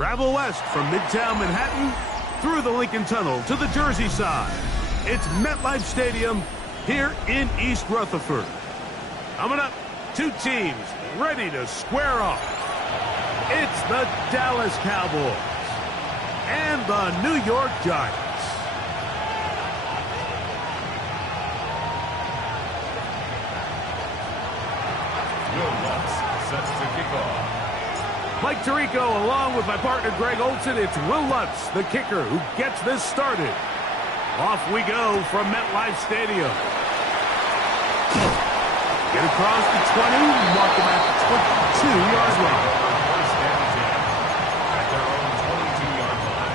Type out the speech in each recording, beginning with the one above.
Travel west from Midtown Manhattan through the Lincoln Tunnel to the Jersey side. It's MetLife Stadium here in East Rutherford. Coming up, two teams ready to square off. It's the Dallas Cowboys and the New York Giants. Will Lutz sets to kick off. Mike Tirico along with my partner Greg Olson. It's Will Lutz, the kicker, who gets this started. Off we go from MetLife Stadium. Get across the 20, mark him at the 22-yard line. First and 10 at their own 22-yard line.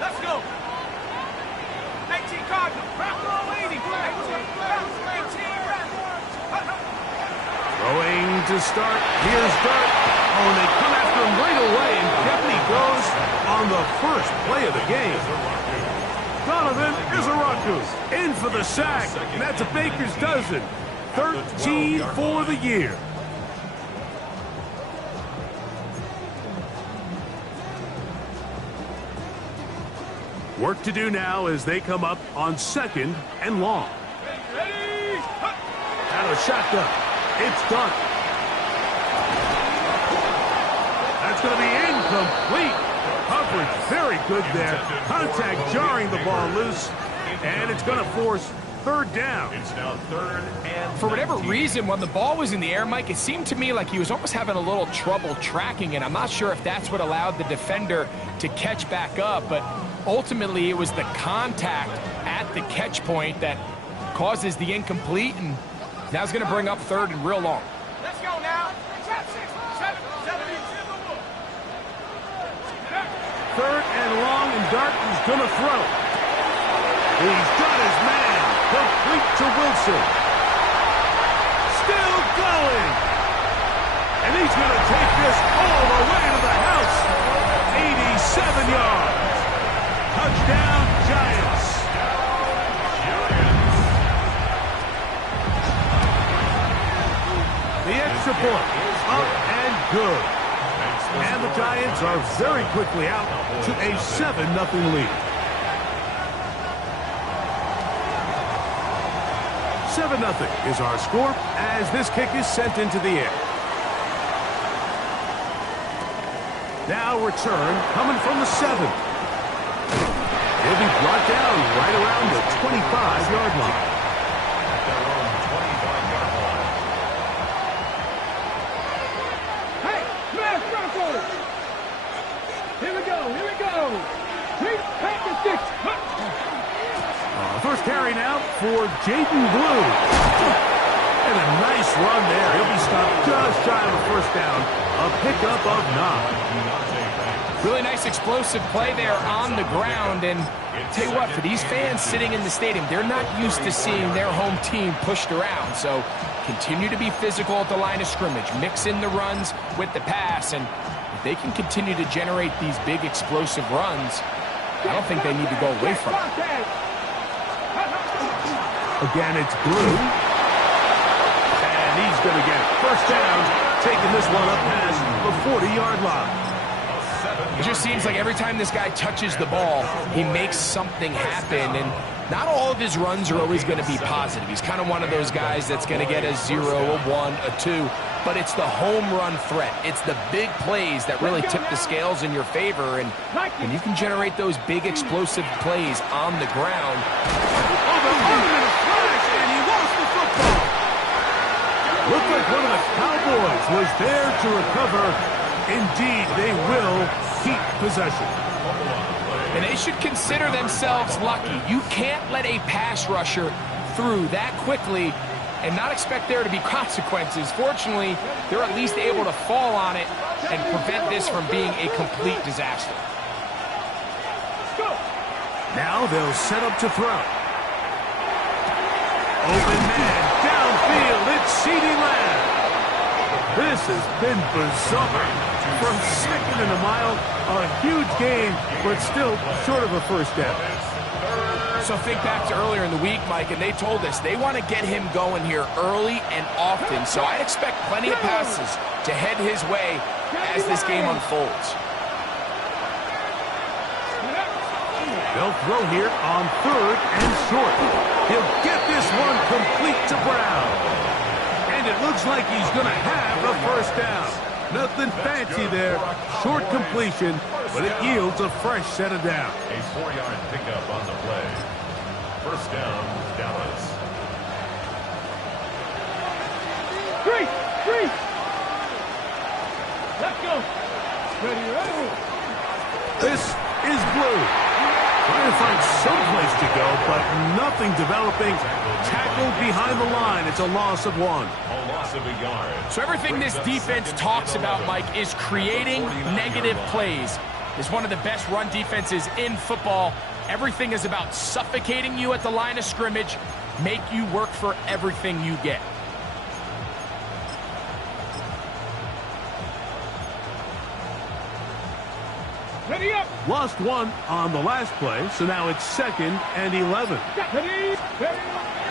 Let's go. 18 Cardinal. Rock roll 80. 18. Throwing to start. Here's Dart. Oh, and they come after him right away, and Debney goes on the first play of the game. Donovan Izaraku in for the sack, and that's a baker's dozen. 13 for the year. Work to do now as they come up on 2nd and long. Out of shotgun. It's Dart. That's going to be incomplete. Coverage very good there. Contact jarring the ball loose. And it's going to force 3rd down. It's now 3rd and For whatever 19. reason, when the ball was in the air, Mike, it seemed to me like he was almost having a little trouble tracking it. I'm not sure if that's what allowed the defender to catch back up, but ultimately it was the contact at the catch point that causes the incomplete, and now it's going to bring up 3rd and real long. Let's go now. 3rd and long, and Dart is going to throw. He's got his man. Complete to Wilson. Still going. And he's going to take this all the way to the house. 87 yards. Touchdown, Giants. The extra point, up and good. And the Giants are very quickly out to a 7-0 lead. 7-0 is our score as this kick is sent into the air. Now return coming from the 7. He'll be brought down right around the 25-yard line. At their own 25-yard line. Hey, smash Broncos. Here we go. Take the sticks. First carry now for Jaden Blue. And a nice run there. He'll be stopped just shy of a 1st down. A pickup of 9. Really nice explosive play there on the ground, and tell you what, for these fans sitting in the stadium, they're not used to seeing their home team pushed around, so continue to be physical at the line of scrimmage, mix in the runs with the pass, and if they can continue to generate these big explosive runs, I don't think they need to go away from it. Again, it's Blue. And he's going to get it. 1st down, taking this one up past the 40-yard line. It just seems like every time this guy touches the ball, he makes something happen, and not all of his runs are always going to be positive. He's kind of one of those guys that's going to get a 0, a 1, a 2, but it's the home run threat. It's the big plays that really tip the scales in your favor, and when you can generate those big explosive plays on the ground. And he lost the football. Looked like one of the Cowboys was there to recover. Indeed, they will keep possession. And they should consider themselves lucky. You can't let a pass rusher through that quickly and not expect there to be consequences. Fortunately, they're at least able to fall on it and prevent this from being a complete disaster. Now they'll set up to throw. Open man, downfield, it's CeeDee Lamb. This has been bizarre. From second in a mile, a huge gain, but still short of a first down. So think back to earlier in the week, Mike, and they told us they want to get him going here early and often. So I'd expect plenty of passes to head his way as this game unfolds. They'll throw here on third and short. He'll get this one complete to Brown. And it looks like he's going to have a first down. Nothing fancy there. Short completion, but it yields a fresh set of downs. A 4-yard pickup on the play. First down, Dallas. 3. Let's go. Ready, ready. This is blue. Trying to find some place to go, but nothing developing. Tackled behind the line. It's a loss of 1. A loss of a yard. So everything this defense talks about, Mike, is creating negative plays. It's one of the best run defenses in football. Everything is about suffocating you at the line of scrimmage, make you work for everything you get. Ready up. Lost 1 on the last play, so now it's 2nd and 11. Ready.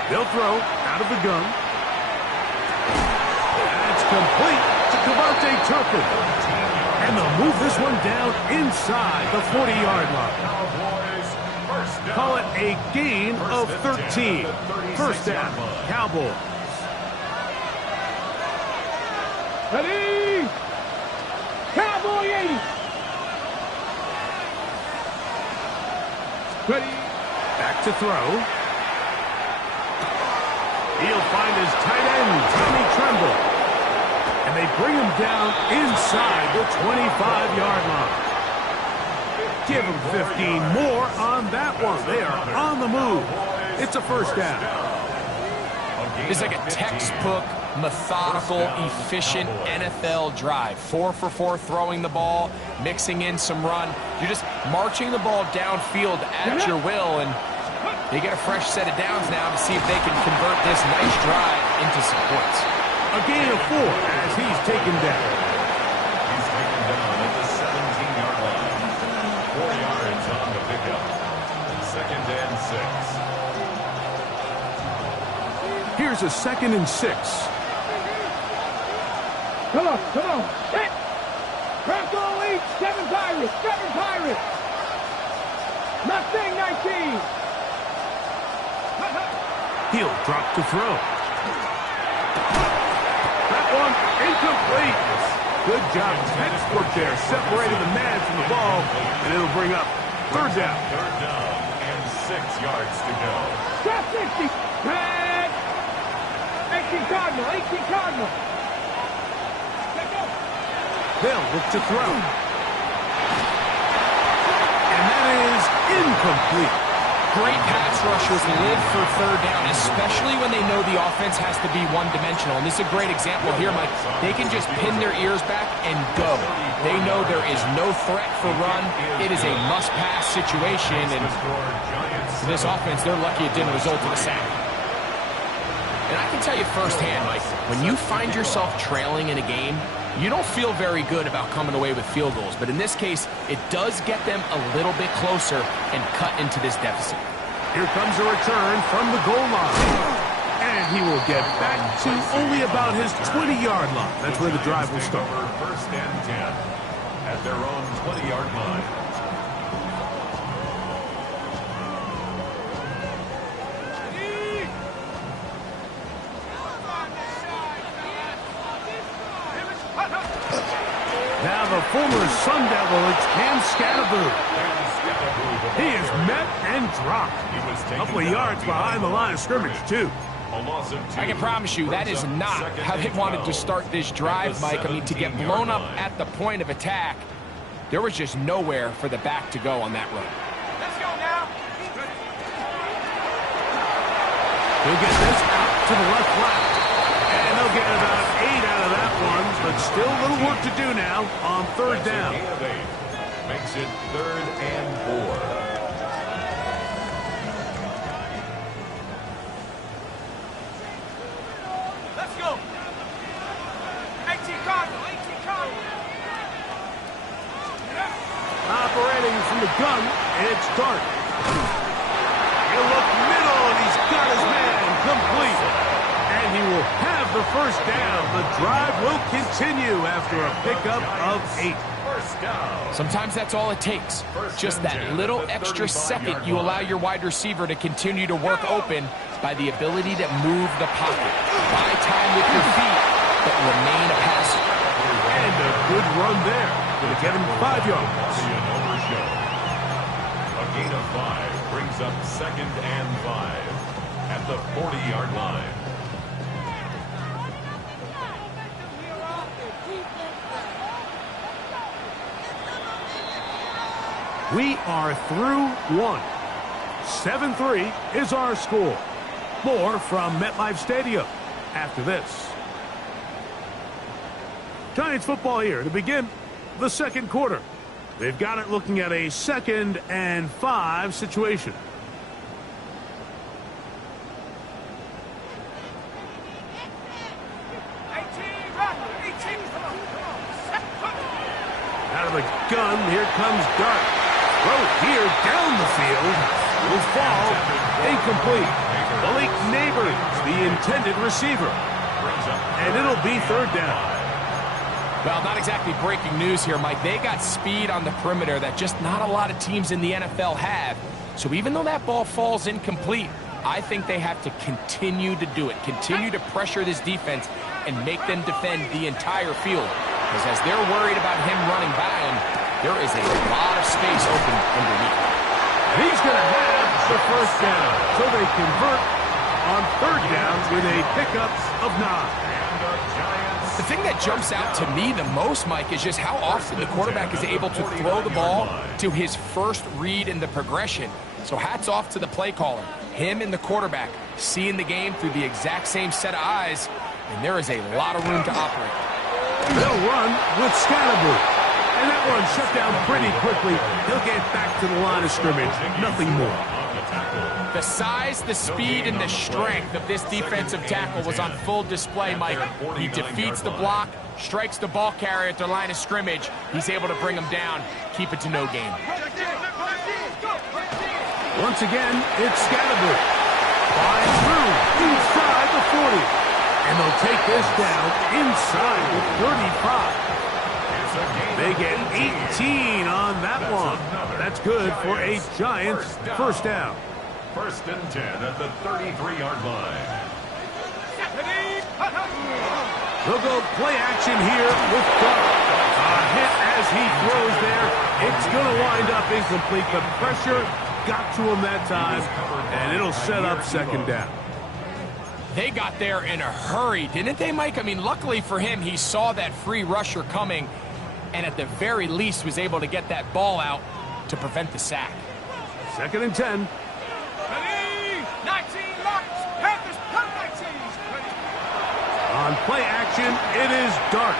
They'll throw out of the gun. That's complete to Devontae Turpin. And they'll move this one down inside the 40-yard line. Call it a gain of 13. First down, Cowboys. Ready. Cowboy 80. Ready. Back to throw. He'll find his tight end, Tommy Tremble. And they bring him down inside the 25-yard line. Give him 15 more on that one. They are on the move. It's a first down. It's like a textbook, methodical, efficient NFL drive. 4 for 4 throwing the ball, mixing in some run. You're just marching the ball downfield at your will, and they get a fresh set of downs now to see if they can convert this nice drive into some points. A gain of 4 as he's taken down. He's taken down at the 17-yard line. 4 yards on the pickup. 2nd and 6. Here's a 2nd and 6. Come on. Hit. Bronco lead. 7 Pirates. Mustang 19. He'll drop to throw. That one incomplete. Good job. Textbook there. Separated the man from the ball, and it'll bring up third down. Third down and 6 yards to go. Drop 60. Red. 18 Cardinal. Let's go. They'll look to throw. And that is incomplete. Great pass rushers live for third down, especially when they know the offense has to be one-dimensional. And this is a great example here, Mike. They can just pin their ears back and go. They know there is no threat for run. It is a must-pass situation, and for this offense, they're lucky it didn't result in a sack. And I can tell you firsthand, Mike, when you find yourself trailing in a game, you don't feel very good about coming away with field goals. But in this case, it does get them a little bit closer and cut into this deficit. Here comes a return from the goal line. And he will get back to only about his 20-yard line. That's where the drive will start. First and 10 at their own 20-yard line. Now the former Sun Devil, it's Cam Scatterboo. He is met and dropped. A couple of yards behind the line of scrimmage, too. I can promise you that is not how they wanted to start this drive, Mike. I mean, to get blown up at the point of attack, there was just nowhere for the back to go on that run. Let's go now. He'll get this out to the left flat. And they'll get about 8 out of that one, but still a little work to do now on third down. Makes it 3rd and 4. Let's go. 18 gun. It's Dart. He'll look middle, and he's got his man complete. And he will have the first down. The drive will continue after a pickup of 8. Sometimes that's all it takes. Just that little extra second you allow your wide receiver to continue to work open by the ability to move the pocket. Buy time with your feet, but remain a passer. And a good run there. Going to get him 5 yards. A gain of 5 brings up 2nd and 5 at the 40-yard line. We are through 1. 7-3 is our score. More from MetLife Stadium after this. Giants football here to begin the second quarter. They've got it looking at a 2nd and 5 situation. Out of the gun, here comes Dart. Throw here down the field. Will fall. Incomplete. Malik Neighbors, the intended receiver. And it'll be 3rd down. Well, not exactly breaking news here, Mike. They got speed on the perimeter that just not a lot of teams in the NFL have. So even though that ball falls incomplete, I think they have to continue to do it. Continue to pressure this defense and make them defend the entire field. Because as they're worried about him running by him, there is a lot of space open underneath. He's going to have the first down. So they convert on 3rd down with a pickup of 9. The thing that jumps out to me the most, Mike, is just how often the quarterback is able to throw the ball to his first read in the progression. So hats off to the play caller. Him and the quarterback seeing the game through the exact same set of eyes, and there is a lot of room to operate. They'll run with Scatterboo. And that one shut down pretty quickly. He'll get back to the line of scrimmage. Nothing more. The size, the speed, and the strength of this defensive tackle was on full display, Mike. He defeats the block, strikes the ball carrier at the line of scrimmage. He's able to bring him down, keep it to no gain. Once again, it's Scatterboo. Flying through inside the 40. And they'll take this down inside the 35. They get 18 on that one. That's good for a Giants first down. 1st and 10 at the 33-yard line. They'll go play action here with Dart. A hit as he throws there. It's going to wind up incomplete. The pressure got to him that time, and it'll set up 2nd down. They got there in a hurry, didn't they, Mike? I mean, luckily for him, he saw that free rusher coming, and at the very least was able to get that ball out to prevent the sack. 2nd and 10. On play action, it is Dart.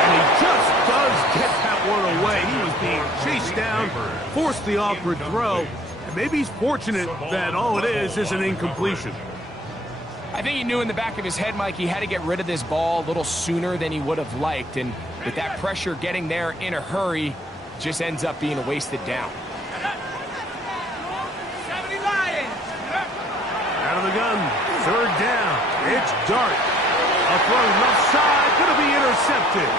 And he just does get that one away. He was being chased down, forced the awkward throw. And maybe he's fortunate that all it is an incompletion. I think he knew in the back of his head, Mike, he had to get rid of this ball a little sooner than he would have liked. And with that pressure getting there in a hurry, just ends up being a wasted down. Out of the gun, 3rd down. It's Dart. A throw left side, going to be intercepted.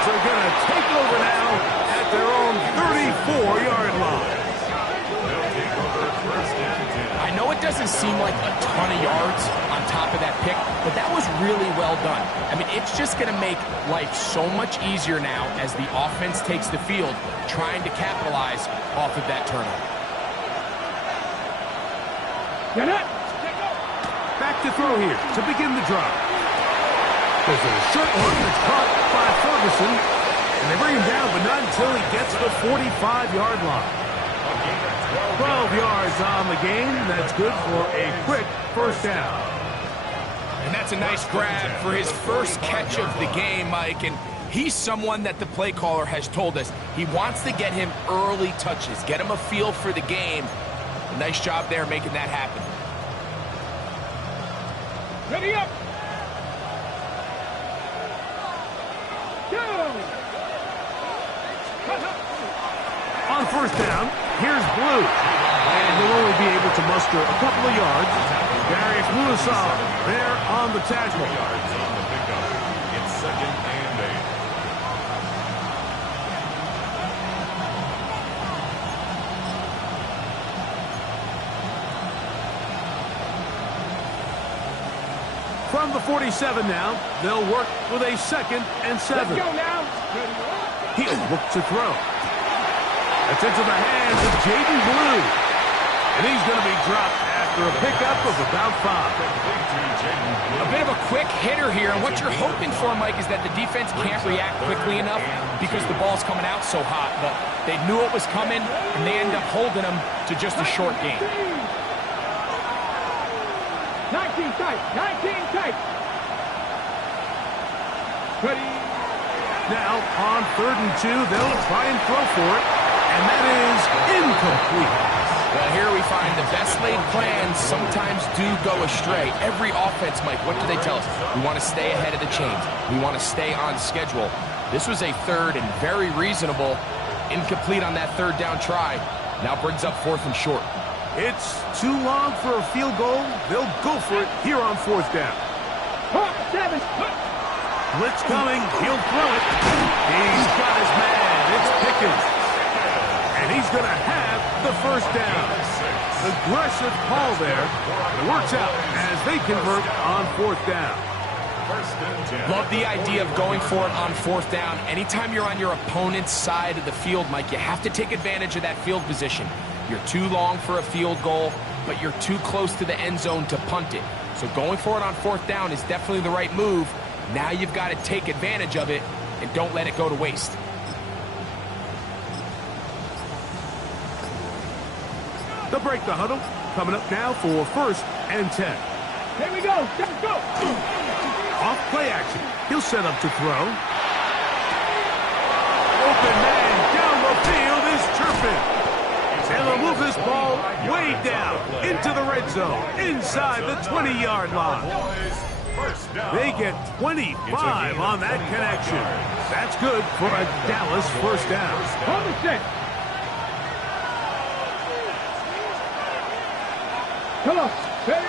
So they're going to take over now at their own 34-yard line. I know it doesn't seem like a ton of yards on top of that pick, but that was really well done. I mean, it's just going to make life so much easier now as the offense takes the field, trying to capitalize off of that turnover. Back to throw here to begin the drive. There's a short one that's caught by Ferguson, and they bring him down, but not until he gets to the 45-yard line. 12 yards on the game. That's good for a quick first down. And that's a nice grab for his first catch of the game, Mike. And he's someone that the play caller has told us he wants to get him early touches, get him a feel for the game. Nice job there making that happen. Ready up. Go. On first down, here's Blue. And he'll only be able to muster a couple of yards. Darius Muasau there on the tackle. Yards on the pickup. It's 2nd and 8. From the 47 now, they'll work with a 2nd and 7. Let's go now. He'll look to throw. It's into the hands of Jaden Blue. And he's going to be dropped after a pickup of about 5. A bit of a quick hitter here, and what you're hoping for, Mike, is that the defense can't react quickly enough because the ball's coming out so hot. But they knew it was coming, and they end up holding them to just a short game. 19 tight. 19 tight. Ready. Now, on 3rd and 2, they'll try and throw for it, and that is incomplete. Well, here we find the best laid plans sometimes do go astray. Every offense, Mike, what do they tell us? We want to stay ahead of the chains. We want to stay on schedule. This was a 3rd and very reasonable. Incomplete on that 3rd down try. Now brings up 4th and short. It's too long for a field goal. They'll go for it here on 4th down. 7. Blitz coming. He'll throw it. He's got his man. It's Pickens. And he's going to have the 1st down. Aggressive call there. It works out as they convert on 4th down. Love the idea of going for it on 4th down. Anytime you're on your opponent's side of the field, Mike, you have to take advantage of that field position. You're too long for a field goal, but you're too close to the end zone to punt it. So going for it on 4th down is definitely the right move. Now you've got to take advantage of it and don't let it go to waste. They'll break the huddle. Coming up now for 1st and 10. Here we go. Let's go. Off play action. He'll set up to throw. Open man down the field is Turpin. And they'll move this ball way down into the red zone, inside the 20-yard line. They get 25 on that connection. That's good for a Dallas 1st down. Hold the set. Come on. Ready.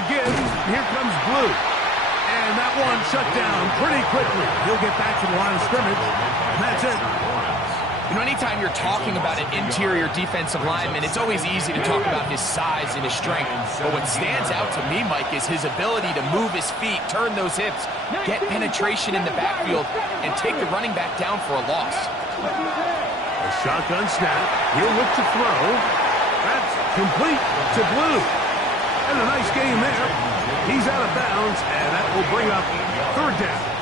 Again, here comes Blue. And that one shut down pretty quickly. He'll get back to the line of scrimmage, and that's it. You know, anytime you're talking about an interior defensive lineman, it's always easy to talk about his size and his strength. But what stands out to me, Mike, is his ability to move his feet, turn those hips, get penetration in the backfield, and take the running back down for a loss. A shotgun snap. He'll look to throw. That's complete to Blue. And a nice game there. He's out of bounds, and that will bring up 3rd down.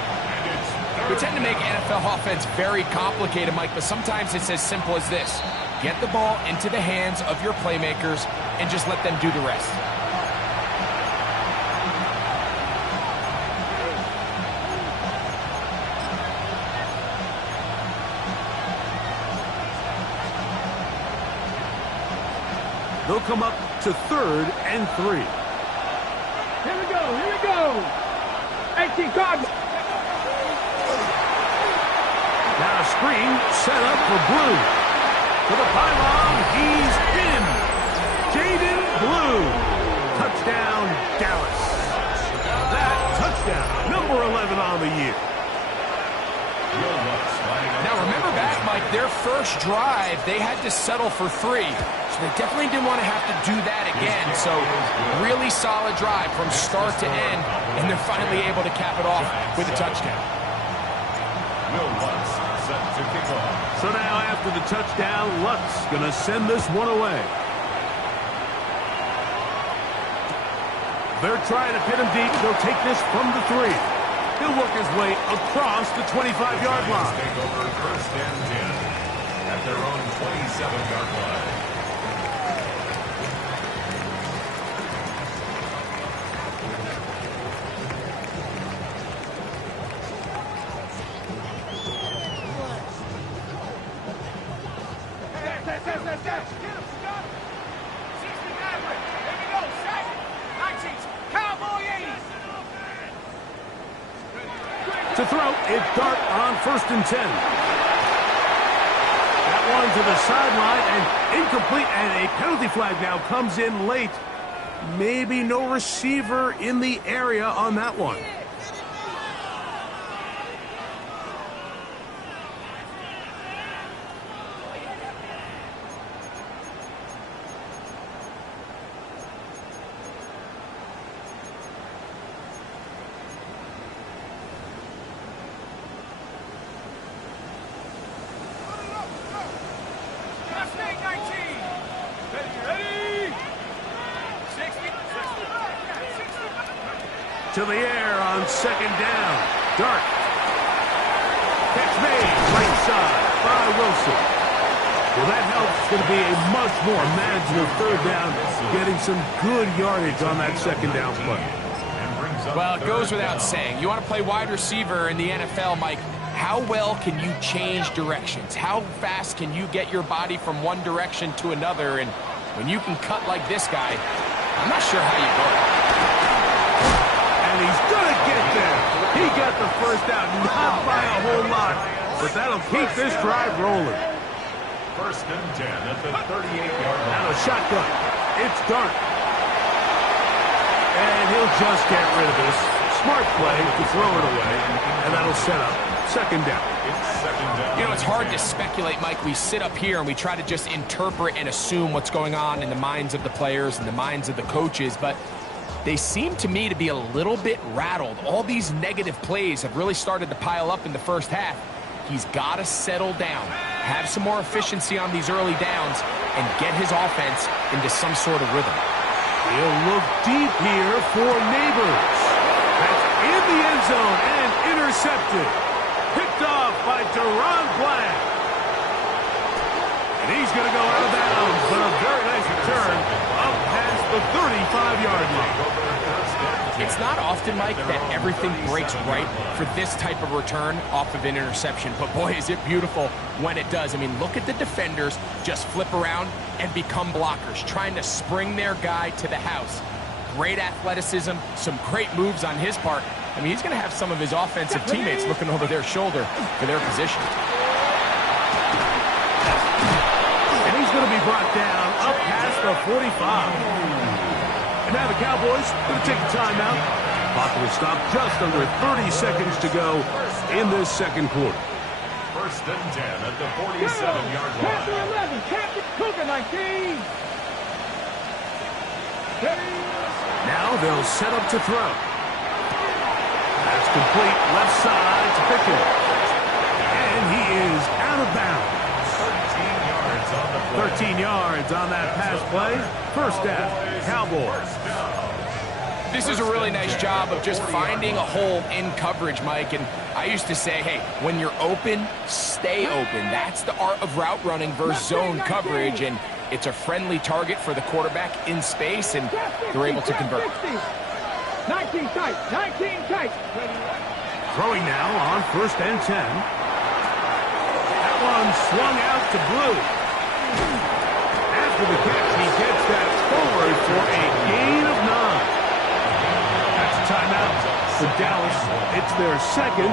We tend to make NFL offense very complicated, Mike, but sometimes it's as simple as this. Get the ball into the hands of your playmakers and just let them do the rest. They'll come up to 3rd and 3. Here we go. Here we go. 18 cards. Now a screen set up for Blue. To the pylon, he's in. Jaden Blue. Touchdown, Dallas. That touchdown, number 11 on the year. Now remember back, Mike, their first drive, they had to settle for 3. So they definitely didn't want to have to do that again. So really solid drive from start to end, and they're finally able to cap it off with a touchdown. Will Lutz set to kick off. So now after the touchdown, Lutz going to send this one away. They're trying to pin him deep. They'll take this from the 3. He'll work his way across the 25-yard line. Take over 1st and 10 at their own 27-yard line. To throw, it's Dart on 1st and 10. That one to the sideline, and incomplete, and a penalty flag now comes in late. Maybe no receiver in the area on that one. To the air on second down. Dark. Catch made. Right side by Wilson. Well, that helps. It's going to be a much more manageable third down, getting some good yardage on that second down play. Well, it goes without saying. You want to play wide receiver in the NFL, Mike. How well can you change directions? How fast can you get your body from one direction to another? And when you can cut like this guy, I'm not sure how you go. And he's going to get there. He got the first out, not by a whole lot, but that'll keep this drive rolling. First and 10 at the 38-yard line. Now a shotgun. It's Dark. And he'll just get rid of this. Smart play to throw it away, and that'll set up second down. It's second down. You know, it's hard to speculate, Mike. We sit up here and we try to just interpret and assume what's going on in the minds of the players and the minds of the coaches, but they seem to me to be a little bit rattled. All these negative plays have really started to pile up in the first half. He's got to settle down, have some more efficiency on these early downs, and get his offense into some sort of rhythm. He'll look deep here for Neighbors. That's in the end zone and intercepted. Picked off by Deron Black. And he's going to go out of bounds, but a very nice return up past the 35-yard line. It's not often, Mike, that everything breaks right for this type of return off of an interception. But, boy, is it beautiful when it does. I mean, look at the defenders just flip around and become blockers, trying to spring their guy to the house. Great athleticism, some great moves on his part. I mean, he's going to have some of his offensive teammates looking over their shoulder for their position. And he's going to be brought down up past the 45. And now the Cowboys going to take a timeout. Clock will stop just under 30 seconds to go in this second quarter. First and 10 at the 47-yard line. Captain 11, Captain Cougar 19. Now they'll set up to throw. That's complete left side to Pickett. And he is out of bounds. 13 yards on that pass play. First down, Cowboys. This is a really nice job of just finding a hole in coverage, Mike. And I used to say, hey, when you're open, stay open. That's the art of route running versus zone coverage. And it's a friendly target for the quarterback in space, and they're able to convert. 19 tight, 19 tight. Throwing now on first and 10. That one swung out to Blue. After the catch, he gets that forward for a gain of 9. That's a timeout for Dallas. It's their second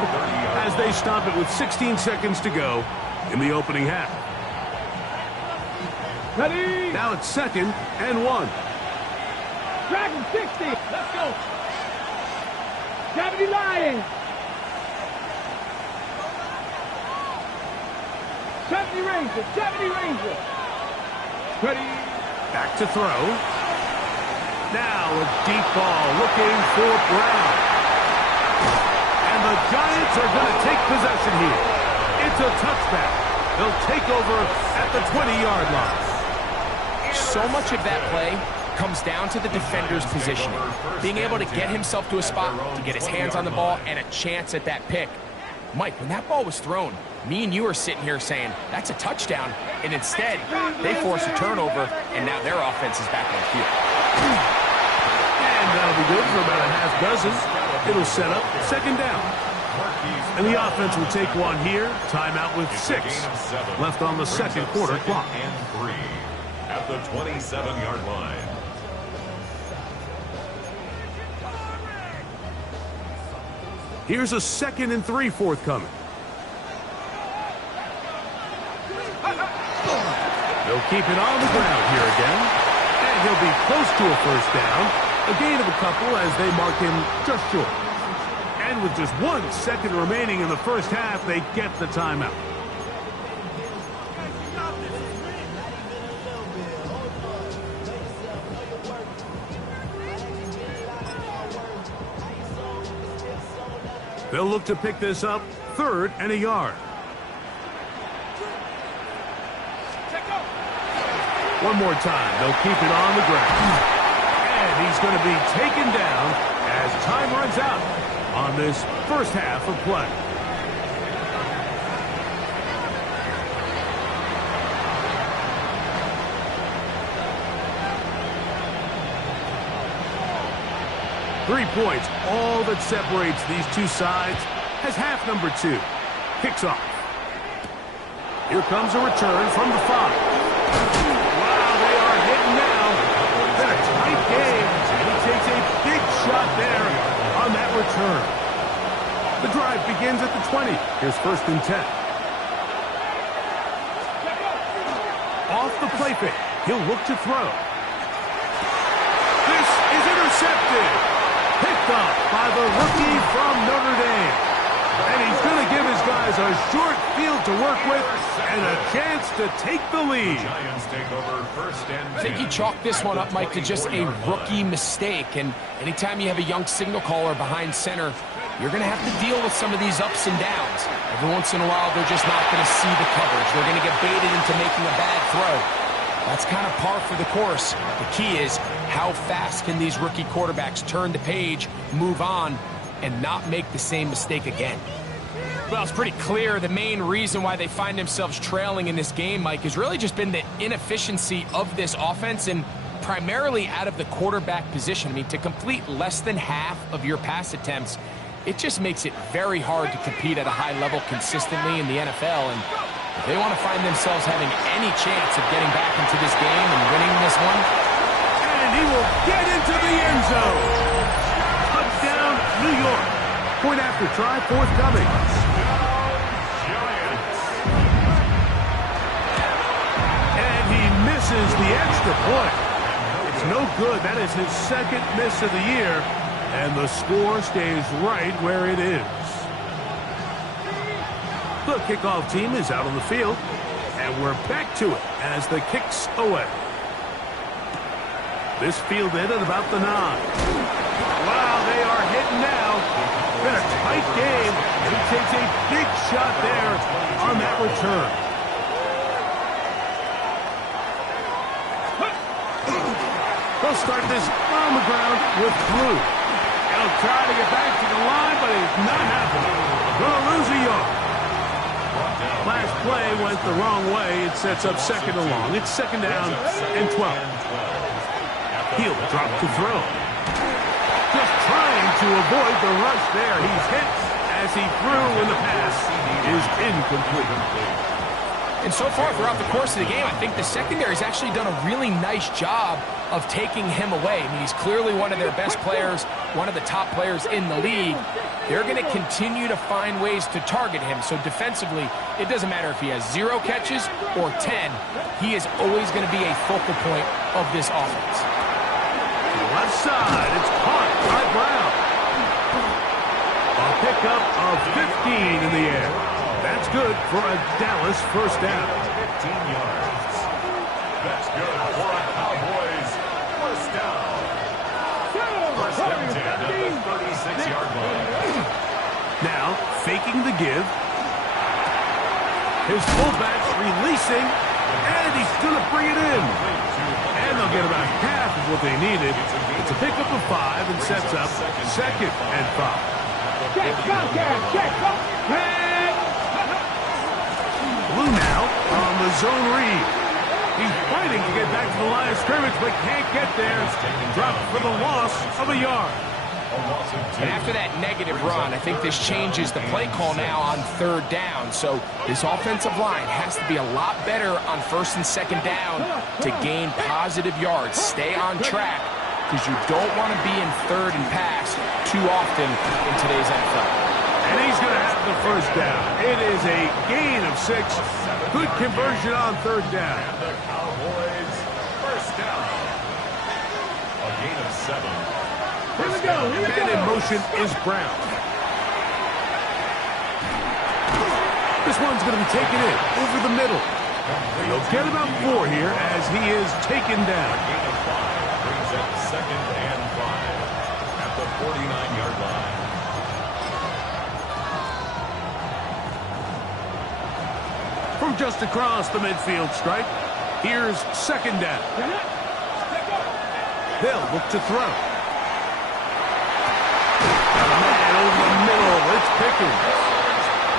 as they stop it with 16 seconds to go in the opening half. Ready? Now it's second and 1. Dragon 60. Let's go. 70 Lions. 70 Rangers. 70 Rangers. Ready? Back to throw. Now a deep ball looking for Brown. And the Giants are going to take possession here. It's a touchback. They'll take over at the 20-yard line. So much of that play comes down to the defender's positioning, being able to get himself to a spot, to get his hands on the ball, and a chance at that pick. Mike, when that ball was thrown, me and you are sitting here saying, that's a touchdown, and instead, they force a turnover, and now their offense is back on the field. And that'll be good for about a half dozen. It'll set up second down. And the offense will take one here. Timeout with 6 left on the second quarter clock. And 3 at the 27-yard line. Here's a 2nd and 3 forthcoming. keep it on the ground here again. And he'll be close to a first down. A gain of a couple as they mark him just short. And with just 1 second remaining in the first half, they get the timeout. They'll look to pick this up, 3rd and a yard. One more time, they'll keep it on the ground. And he's going to be taken down as time runs out on this first half of play. Three points, all that separates these two sides, as half number 2 kicks off. Here comes a return from the 5. Wow, they are hitting now. Been a tight game. He takes a big shot there on that return. The drive begins at the 20. Here's 1st and 10. Off the play fake. He'll look to throw. This is intercepted. Picked up by the rookie from Notre Dame. And he's going to give his guys a short field to work with and a chance to take the lead. Giants take over 1st and 10. I think you chalk this one up, Mike, to just a rookie mistake. And anytime you have a young signal caller behind center, you're going to have to deal with some of these ups and downs. Every once in a while, they're just not going to see the coverage. They're going to get baited into making a bad throw. That's kind of par for the course. The key is how fast can these rookie quarterbacks turn the page, move on, and not make the same mistake again. Well, it's pretty clear the main reason why they find themselves trailing in this game, Mike, has really just been the inefficiency of this offense and primarily out of the quarterback position. I mean, to complete less than half of your pass attempts, it just makes it very hard to compete at a high level consistently in the NFL. And if they want to find themselves having any chance of getting back into this game and winning this one, and he will get into the end zone. Touchdown, New York. Point after try forthcoming. And he misses the extra point. It's no good. That is his 2nd miss of the year. And the score stays right where it is. The kickoff team is out on the field. And we're back to it as the kick's away. This fielded at about the 9. Wow, they are hitting now. Been a tight game. And he takes a big shot there on that return. They'll start this on the ground with Blue. He'll try to get back to the line, but it's not happening. Gonna lose a yard. Last play went the wrong way. It sets up 2nd and long. It's 2nd down and 12. He'll drop to throw. Just trying to avoid the rush there. He's hit as he threw when the pass is incomplete. and so far throughout the course of the game, I think the secondary has actually done a really nice job of taking him away. I mean, he's clearly one of their best players, one of the top players in the league. They're going to continue to find ways to target him. So defensively, it doesn't matter if he has 0 catches or 10. He is always going to be a focal point of this offense. Left side, it's caught by Brown. A pickup of 15 in the air. That's good for a Dallas first down. 15 yards. That's good for a Cowboys first down. First and 10 at the 36-yard line. Now, faking the give. His fullback's releasing, and he's going to bring it in. And they'll get about half of what they needed. It's a pickup of 5 and sets up 2nd and 5. Check, check, Blue now on the zone read. He's fighting to get back to the line of scrimmage, but can't get there. Dropped for the loss of a yard. And after that negative run, I think this changes the play call now on 3rd down. So this offensive line has to be a lot better on 1st and 2nd down to gain positive yards. Stay on track, because you don't want to be in 3rd and pass too often in today's NFL. And he's going to have the first down. It is a gain of 6. Good conversion on third down. And the Cowboys first down. A gain of 7. Here we go. Here we go. And in motion is Brown. This one's going to be taken in over the middle. He'll get about 4 here as he is taken down. Gain of 5 brings up 2nd and 5 at the 49-yard line. From just across the midfield stripe, here's 2nd down. They'll look to throw. Man over the middle, it's Pickens.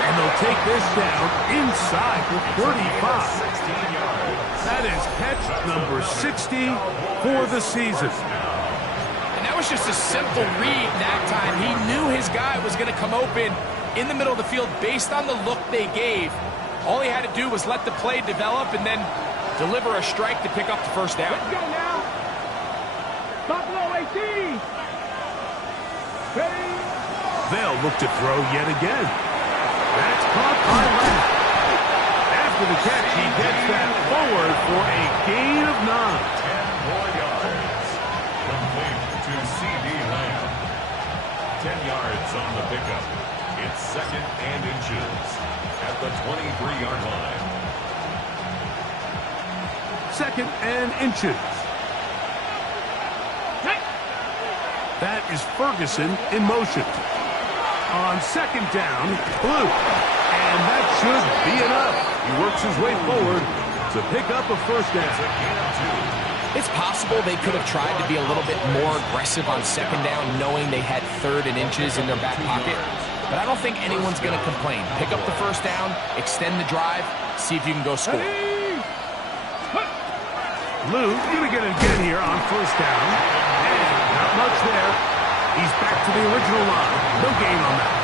And they'll take this down inside the 35. 16 yards. That is catch number 60 for the season. And that was just a simple read that time. He knew his guy was going to come open in the middle of the field based on the look they gave. All he had to do was let the play develop and then deliver a strike to pick up the first down. Let's go now. Buffalo 18. Ready? They'll look to throw yet again. That's caught by Lamb. After the catch, he gets that forward for a gain of 9. 10 more yards. Complete to C.D. Lamb. 10 yards on the pickup. It's 2nd and inches at the 23-yard line. 2nd and inches. That is Ferguson in motion. On 2nd down, Blue. And that should be enough. He works his way forward to pick up a first down. It's possible they could have tried to be a little bit more aggressive on 2nd down, knowing they had 3rd and inches in their back pocket. But I don't think anyone's going to complain. Pick up the first down, extend the drive, see if you can go score. Lou going to get it again here on 1st down. And not much there. He's back to the original line. No gain on that.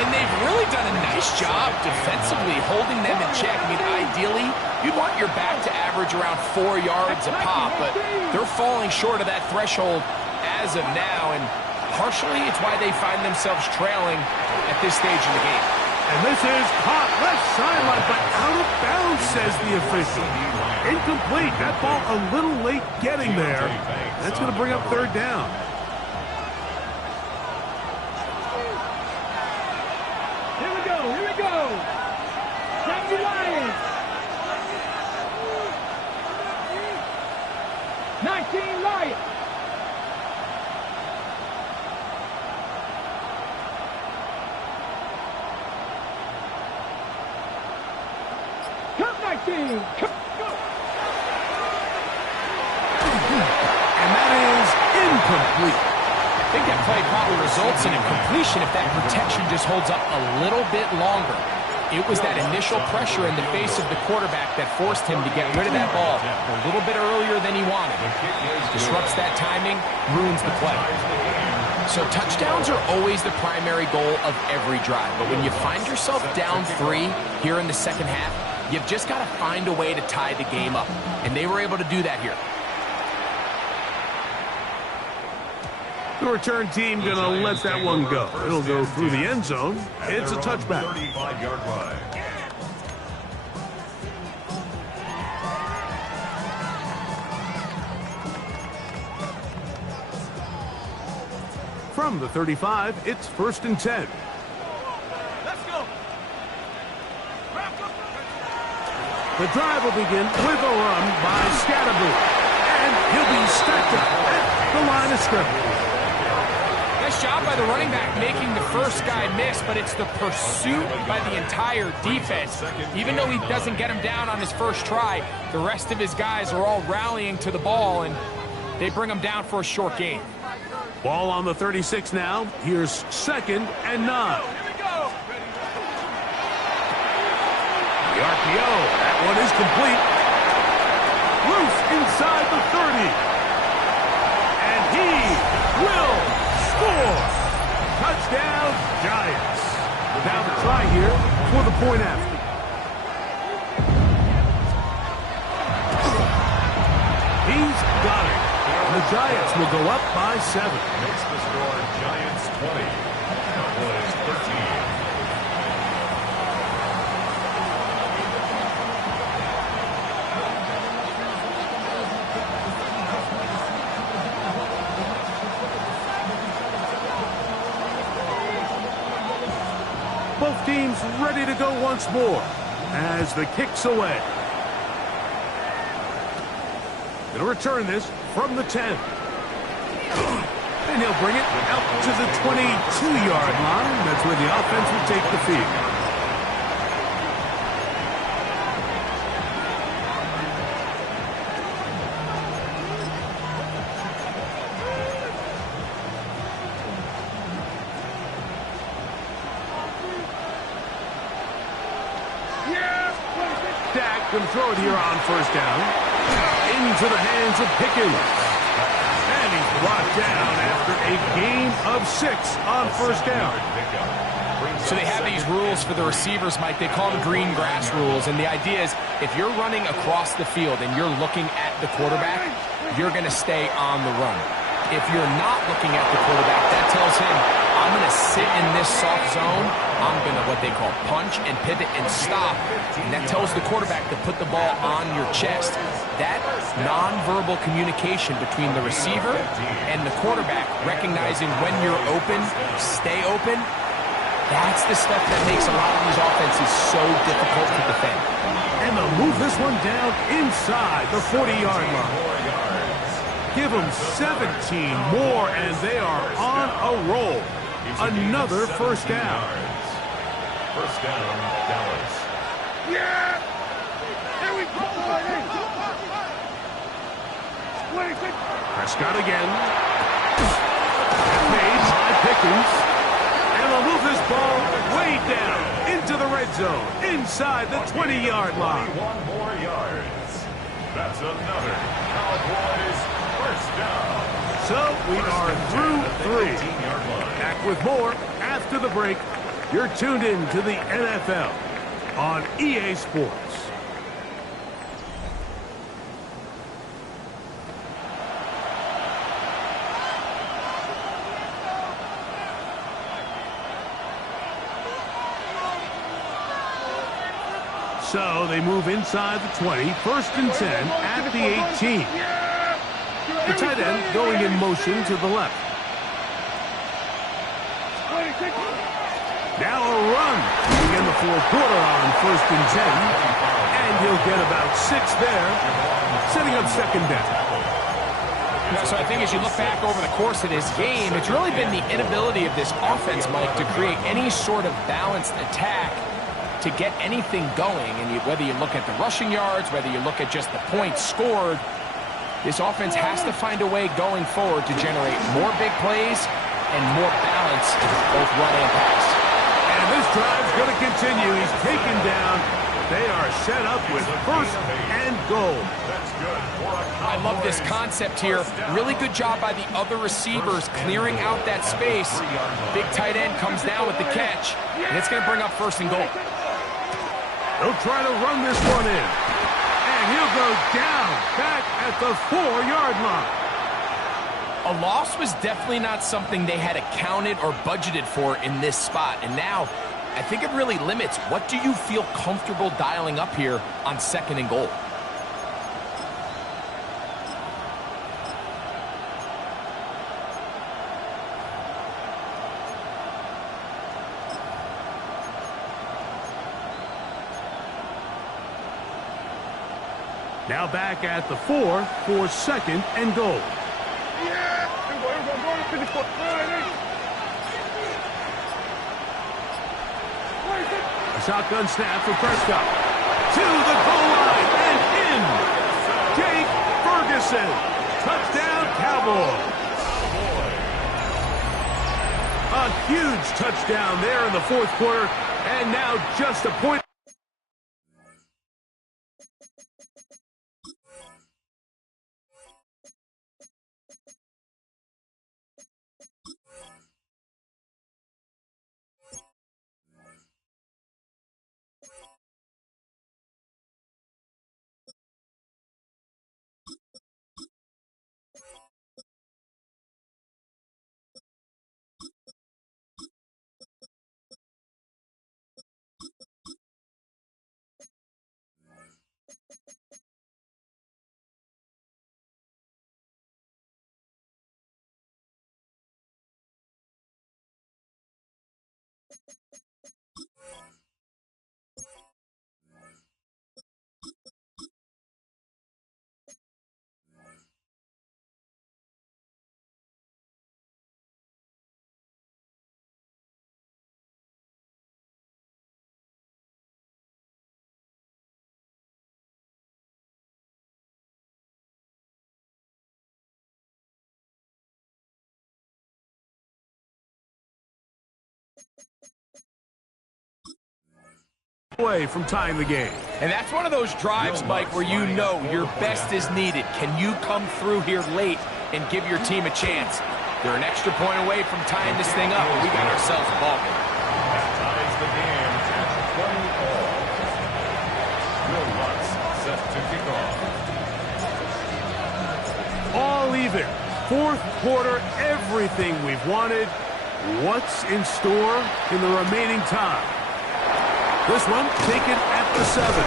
And they've really done a nice job defensively holding them in check. I mean, ideally, you'd want your back to average around 4 yards a pop, but they're falling short of that threshold as of now, and partially it's why they find themselves trailing at this stage in the game. And this is caught left sideline, but out of bounds, says the official. Incomplete. That ball a little late getting there. That's going to bring up 3rd down. Here we go. Here we go. Grab your Lions. 19 Lions. Come 19. Come. And that is incomplete. I think that play probably results in a completion if that protection just holds up a little bit longer. It was that initial pressure in the face of the quarterback that forced him to get rid of that ball a little bit earlier than he wanted. Disrupts that timing, ruins the play. So touchdowns are always the primary goal of every drive. But when you find yourself down 3 here in the second half, you've just got to find a way to tie the game up. And they were able to do that here. The return team going to let that one go. It'll go through the end zone. It's a touchback. 35-yard line. From the 35, it's 1st and 10. Let's go. The drive will begin with a run by Scatterboo. And he'll be stacked up at the line of scrimmage. Nice job by the running back making the first guy miss, but it's the pursuit by the entire defense. Even though he doesn't get him down on his first try, the rest of his guys are all rallying to the ball, and they bring him down for a short gain. Ball on the 36 now. Here's 2nd and 9. The RPO. That one is complete. Loose inside the 30. And he will score. Touchdown, Giants. Now the try here for the point after. He's got it. And the Giants will go up by 7. Makes the score Giants 20, Cowboys 13. Both teams ready to go once more as the kick's away. Going to return this from the 10. And he'll bring it out to the 22-yard line. That's where the offense will take the field. Dak can throw it here on first down. Into the hands of Pickens. And he's brought down after a gain of 6 on first down. So they have these rules for the receivers, Mike. They call them green grass rules. And the idea is if you're running across the field and you're looking at the quarterback, you're going to stay on the run. If you're not looking at the quarterback, that tells him, I'm going to sit in this soft zone. I'm going to what they call punch and pivot and stop. And that tells the quarterback to put the ball on your chest. That nonverbal communication between the receiver and the quarterback, recognizing when you're open, stay open, that's the stuff that makes a lot of these offenses so difficult to defend. And they'll move this one down inside the 40-yard line. Give them 17 more, and they are on a roll. Another first down. First down, Dallas. Yeah! Here we go! Prescott again. Made by Pickens. And they'll move this ball way down into the red zone, inside the 20-yard line. 21 more yards. That's another Cowboys first down. So we are through 3. 18-yard line. Back with more after the break. You're tuned in to the NFL on EA Sports. So they move inside the 20, first and 10 at the 18. The tight end going in motion to the left. Now a run to begin the fourth quarter on first and 10. And he'll get about 6 there, setting up second down. Yeah, so I think as you look back over the course of this game, it's really been the inability of this offense, Mike, to create any sort of balanced attack to get anything going. And whether you look at the rushing yards, whether you look at just the points scored, this offense has to find a way going forward to generate more big plays and more balance, both run and pass. And this drive's going to continue. He's taken down. They are set up with first and goal. That's good for a I love this concept here. Really good job by the other receivers clearing out that space. Big tight end comes down with the catch, and it's going to bring up first and goal. They'll try to run this one in. And he'll go down back at the 4-yard line. A loss was definitely not something they had accounted or budgeted for in this spot. And now, I think it really limits what do you feel comfortable dialing up here on second and goal. Now back at the 4 for second and goal. A shotgun snap for Prescott. To the goal line and in. Jake Ferguson. Touchdown, Cowboys. A huge touchdown there in the fourth quarter. And now just a point. Away from tying the game. And that's one of those drives, Mike, where you know your best is needed. Can you come through here late and give your team a chance? They're an extra point away from tying this thing up. We got ourselves a ball game. That ties the game at 20 all. Will Lutz set to kick off. All even. Fourth quarter, everything we've wanted. What's in store in the remaining time? This one taken at the 7.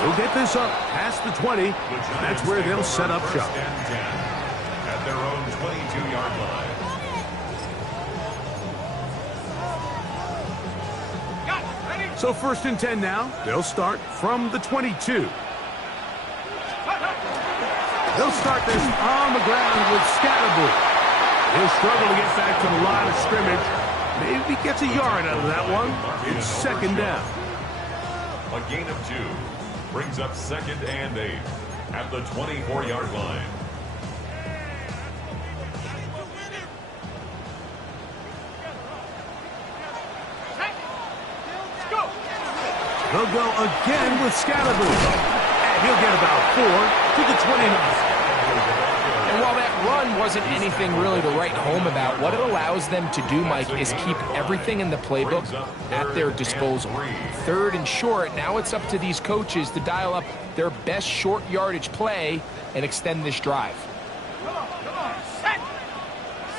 They'll get this up past the 20. That's where they'll set up shop. At their own 22-yard line. So 1st and 10 now. They'll start from the 22. They'll start this on the ground with Scatterboot. He'll struggle to get back to the line of scrimmage. Maybe gets a yard out of that one. It's 2nd down. A gain of 2 brings up 2nd and 8 at the 24-yard line. They'll go again with Scatterboot. And he'll get about 4 to the 29. And while that run wasn't anything really to write home about, what it allows them to do, Mike, is keep everything in the playbook at their disposal. 3rd and short, now it's up to these coaches to dial up their best short yardage play and extend this drive. Come on, set!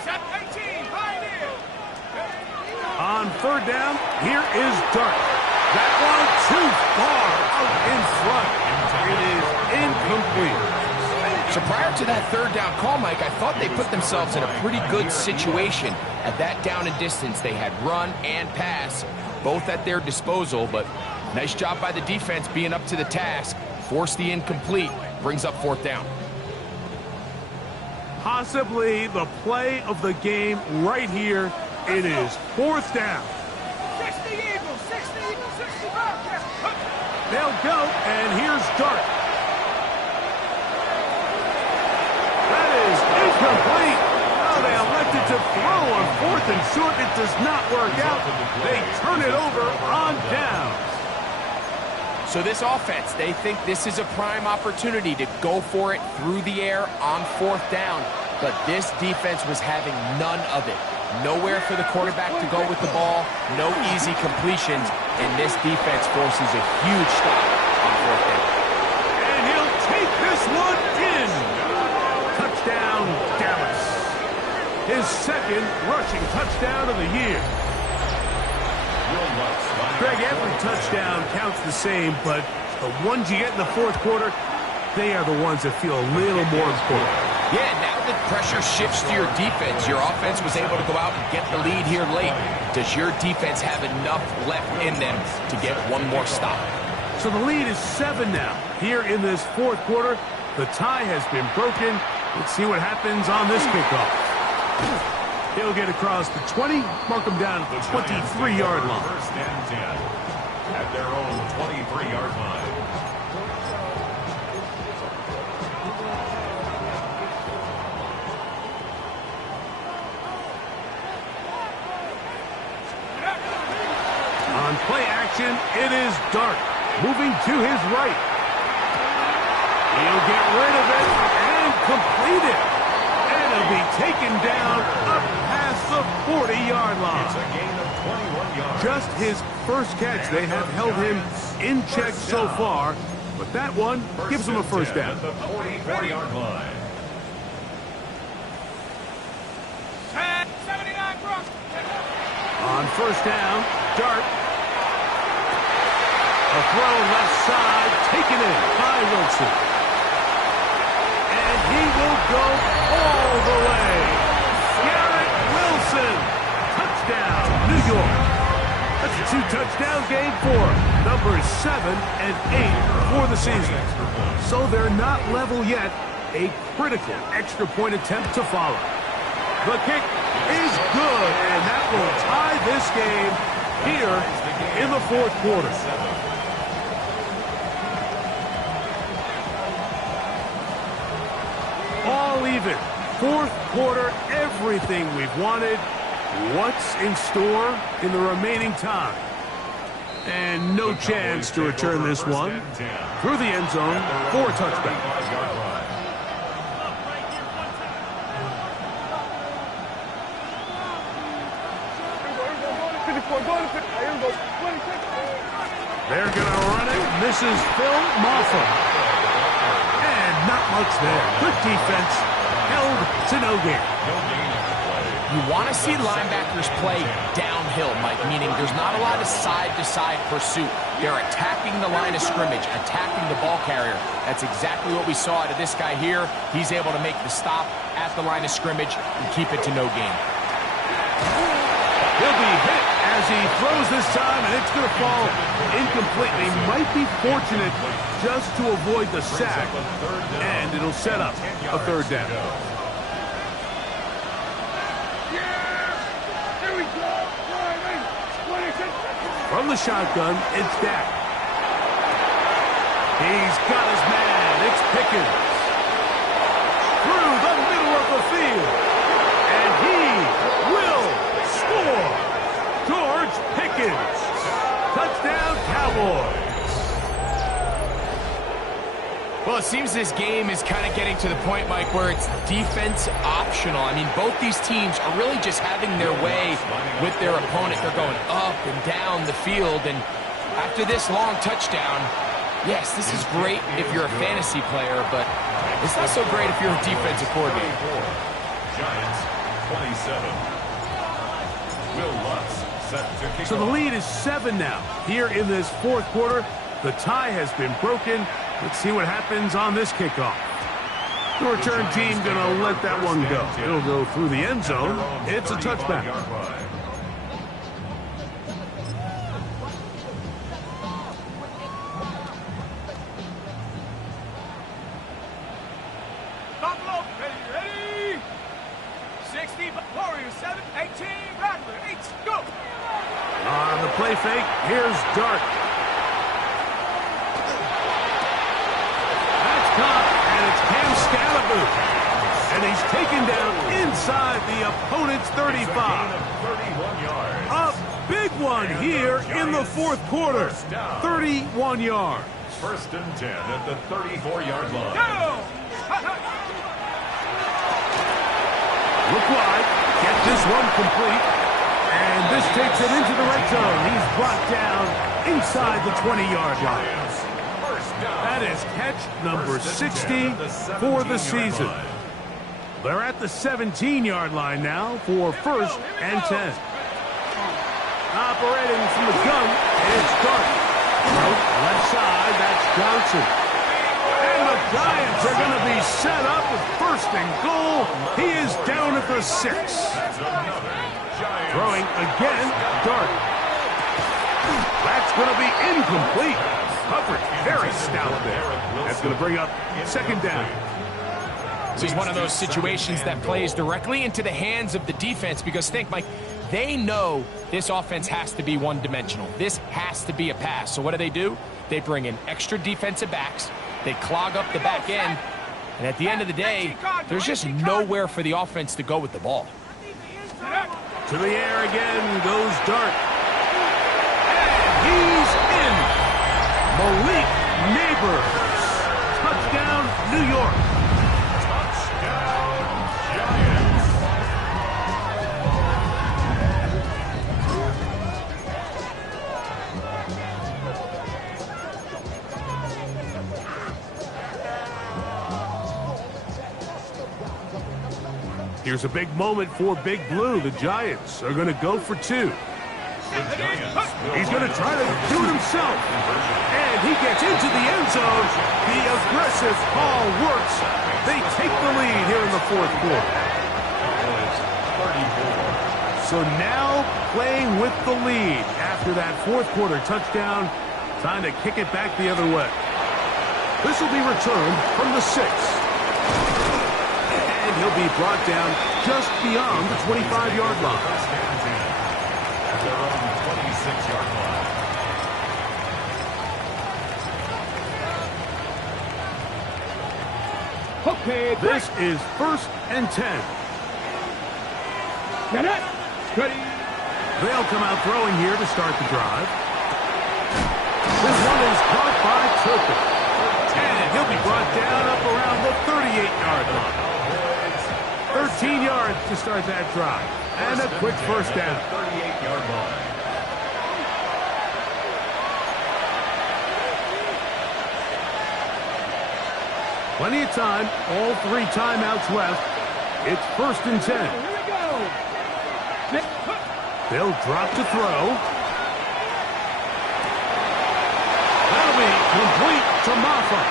Set 18, right here! On 3rd down, here is Dart. That one too far out in front. It is incomplete. So prior to that 3rd down call, Mike, I thought they put themselves in a pretty good situation. At that down and distance, they had run and pass, both at their disposal, but nice job by the defense being up to the task. Force the incomplete, brings up 4th down. Possibly the play of the game right here. It is 4th down. 60 Eagles, 65. They'll go, and here's Dart. That is incomplete. Oh, they elected to throw on 4th and short. It does not work out. They turn it over on down. So this offense, they think this is a prime opportunity to go for it through the air on 4th down. But this defense was having none of it. Nowhere for the quarterback to go with the ball, no easy completions, and this defense forces a huge stop on 4th down. And he'll take this one in. Touchdown, Dallas. His 2nd rushing touchdown of the year. Greg, every touchdown counts the same, but the ones you get in the 4th quarter, they are the ones that feel a little more important. Yeah, now the pressure shifts to your defense. Your offense was able to go out and get the lead here late. Does your defense have enough left in them to get one more stop? So the lead is 7 now. Here in this 4th quarter, the tie has been broken. Let's see what happens on this kickoff. He'll get across the 20, mark him down at the 23-yard line. 1st and 10 at their own 23-yard line. On play action, it is Dart, moving to his right. He'll get rid of it and complete it. And it'll be taken down up past the 40-yard line. It's a gain of 21 yards. Just his first catch. They have held him in check so far, but that one gives him a 1st down. At the 44-yard line. 79 Brooks. On 1st down, Dart. A throw left side, taken in by Wilson. And he will go all the way. Garrett Wilson. Touchdown, New York. That's a 2-touchdown game for numbers 7 and 8 for the season. So they're not level yet. A critical extra point attempt to follow. The kick is good, and that will tie this game here in the 4th quarter. All even. 4th quarter, everything we've wanted. What's in store in the remaining time? And no chance to return this one through the end zone for a touchback. They're going to run it. This is Phil Mafah. And not much there. Good defense. Held to no gain. You want to see linebackers play downhill, Mike, meaning there's not a lot of side-to-side pursuit. They're attacking the line of scrimmage, attacking the ball carrier. That's exactly what we saw out of this guy here. He's able to make the stop at the line of scrimmage and keep it to no gain. He'll be hit as he throws this time, and it's going to fall incomplete. He might be fortunate just to avoid the sack, and it'll set up a third down. From the shotgun, it's Dak. He's got his man. It's Pickens. Through the middle of the field. And he will score. George Pickens. Touchdown, Cowboys. Well, it seems this game is kind of getting to the point, Mike, where it's defense optional. I mean, both these teams are really just having their way with their opponent. They're going up and down the field, and after this long touchdown, yes, this is great if you're a fantasy player, but it's not so great if you're a defensive coordinator. Giants 27. Will Lutz set to kick So the off. lead is 7 now. Here in this fourth quarter, the tie has been broken. Let's see what happens on this kickoff. The return team going to let that one go. It'll go through the end zone. It's a touchback. Buffalo, ready? 60, Warriors, 7, 18, Rattler, 8, go! On the play fake, here's Dart. That's caught, and it's Cam Scalaboo. And he's taken down inside the opponent's 35. 31 yards. A big one here in the fourth quarter. 31 yards. First and 10 at the 34-yard line. Go! Look wide, get this one complete, and this takes it into the red zone. He's brought down inside the 20-yard line. That is catch number 60 for the season. They're at the 17-yard line now for first and 10. Operating from the gun, it's Dart. Left side, that's Johnson. And the Giants are going to be set up with first and goal. He is down at the 6. Throwing again, Dart. That's going to be incomplete. Covered very stout there. That's going to bring up second down. This is one of those situations that plays directly into the hands of the defense because think, Mike, they know this offense has to be one-dimensional. This has to be a pass. So what do? They bring in extra defensive backs. They clog up the back end. And at the end of the day, there's just nowhere for the offense to go with the ball. To the air again goes Dart. And he's in. Malik Neighbors. Touchdown, New York. Touchdown, Giants. Here's a big moment for Big Blue. The Giants are going to go for 2. He's going to try to do it himself. And he gets into the end zone. The aggressive call works. They take the lead here in the fourth quarter. So now playing with the lead after that fourth quarter touchdown. Time to kick it back the other way. This will be returned from the 6. And he'll be brought down just beyond the 25-yard line. At their own 26-yard line. Okay, This is first and 10. Get it! Ready. They'll come out throwing here to start the drive. This one is caught by Turpin. And he'll be brought down up around the 38-yard line. 13 yards to start that drive. And a quick first down. 38-yard line. Plenty of time. All 3 timeouts left. It's 1st and 10. Here we go. They'll drop to throw. That'll be complete to Maffa.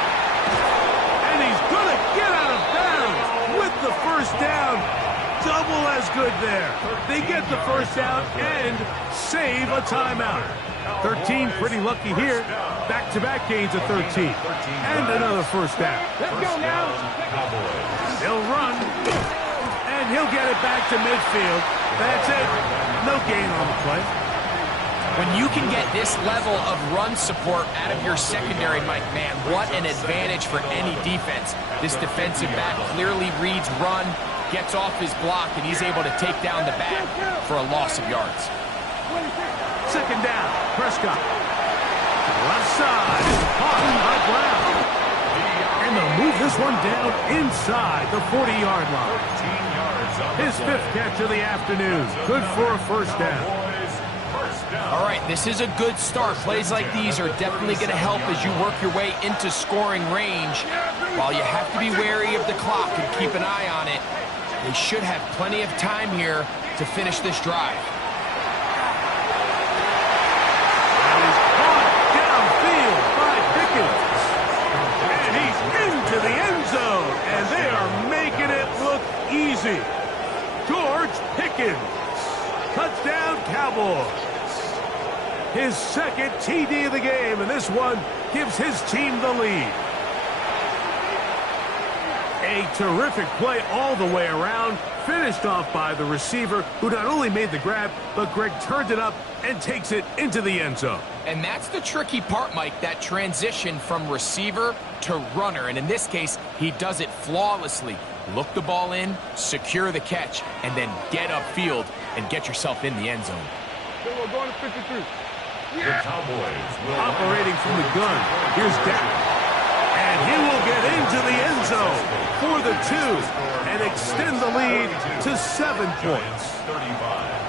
And he's going to get out of bounds with the first down. Double as good there. They get the first down and save a timeout. 13 pretty lucky here. Back-to-back gains of 13. And another first down. Let's go now. Cowboys. He'll run. And he'll get it back to midfield. That's it. No gain on the play. When you can get this level of run support out of your secondary, Mike, man, what an advantage for any defense. This defensive back clearly reads run, gets off his block, and he's able to take down the back for a loss of yards. 2nd down. Prescott. Left side is caught by Brown. And they'll move this one down inside the 40-yard line. 13 yards on His the 5th catch of the afternoon. Good for a first down. Cowboys, first down. All right, this is a good start. Plays like these are definitely going to help as you work your way into scoring range. While you have to be wary of the clock and keep an eye on it, they should have plenty of time here to finish this drive. And he's caught downfield by Pickens. And he's into the end zone. And they are making it look easy. George Pickens. Touchdown, Cowboys. His 2nd TD of the game, and this one gives his team the lead. A terrific play all the way around, finished off by the receiver, who not only made the grab, but Greg turned it up and takes it into the end zone. And that's the tricky part, Mike, that transition from receiver to runner. And in this case, he does it flawlessly. Look the ball in, secure the catch, and then get upfield and get yourself in the end zone. We're going to 53. The Cowboys will Operating from the gun, here's Dak. And he will get into the end zone for the 2 and extend the lead to 7 points. 35.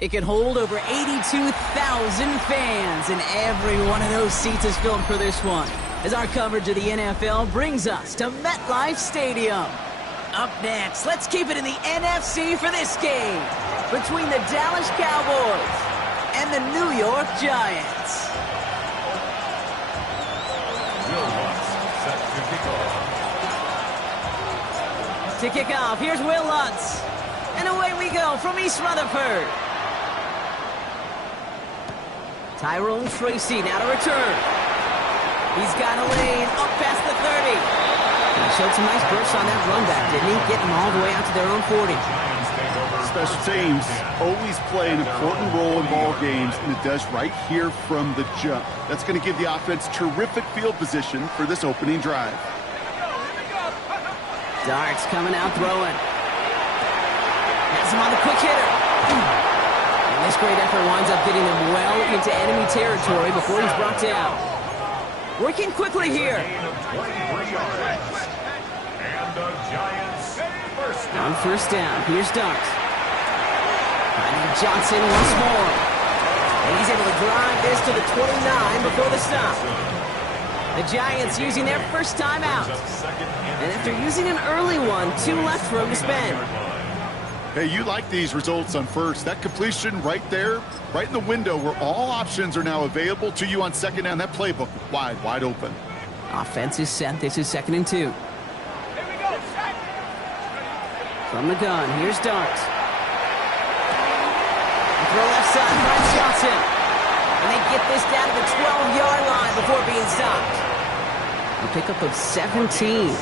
It can hold over 82,000 fans, and every one of those seats is filled for this one, as our coverage of the NFL brings us to MetLife Stadium. Up next, let's keep it in the NFC for this game between the Dallas Cowboys and the New York Giants. Will Lutz set to kick off. To kick off, here's Will Lutz. And away we go from East Rutherford. Tyrone Tracy now to return. He's got a lane up past the 30. He showed some nice bursts on that run back, didn't he? Getting them all the way out to their own 40. Special teams always play an important role in ball games, and it does right here from the jump. That's going to give the offense terrific field position for this opening drive. Darts coming out throwing. Has him on the quick hitter. And this great effort winds up getting him well into enemy territory before he's brought down. Working quickly here. On first down, here's Darts. Finding Johnson once more. And he's able to drive this to the 29 before the stop. The Giants using their first timeout. And after using an early one, 2 left for him to spend. Hey, you like these results on first. That completion right there, right in the window where all options are now available to you on second down. That playbook wide open. Offense is set. This is 2nd and 2. From the gun, here's Darts. Throw left side, finds Johnson. And they get this down to the 12-yard line before being stopped. A pickup of 17.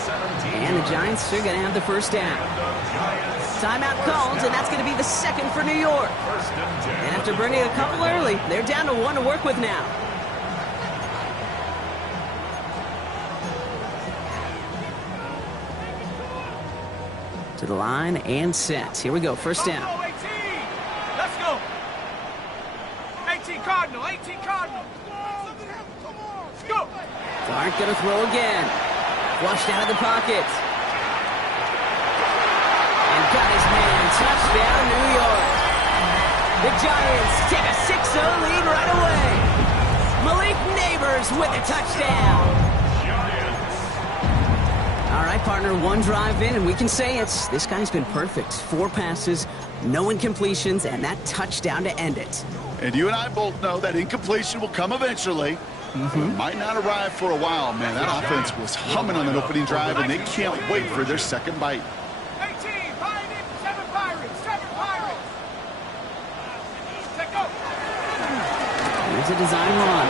And the Giants are going to have the first down. Timeout called, and that's going to be the 2nd for New York. And after burning a couple early, they're down to 1 to work with now. To the line and set. Here we go, first down. Let's go. 18 Cardinal, 18 Cardinal. Let's go. Clark going to throw again. Flushed out of the pocket. And got his man. Touchdown, New York. The Giants take a 6-0 lead right away. Malik Neighbors with a touchdown. All right, partner, 1 drive in, and we can say it's this guy's been perfect. 4 passes, no incompletions, and that touchdown to end it. And you and I both know that incompletion will come eventually. Might not arrive for a while, man. That offense was humming on that opening drive, and they can't wait for their second bite. 18, 7 Pirates, 7 Pirates. Take go. Here's a design run.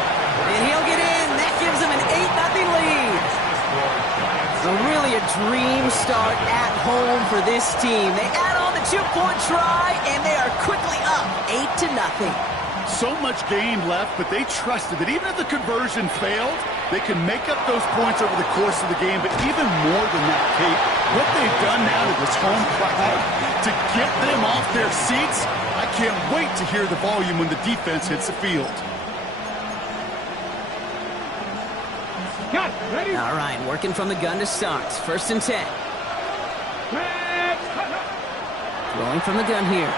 And he'll get in. That gives him an 8-0 lead. So really a dream start at home for this team. They add on the 2-point try, and they are quickly up 8-0. So much game left, but they trusted that even if the conversion failed, they can make up those points over the course of the game. But even more than that, Kate, what they've done now to this home crowd to get them off their seats, I can't wait to hear the volume when the defense hits the field. All right, working from the gun to start. 1st and 10. Throwing from the gun here.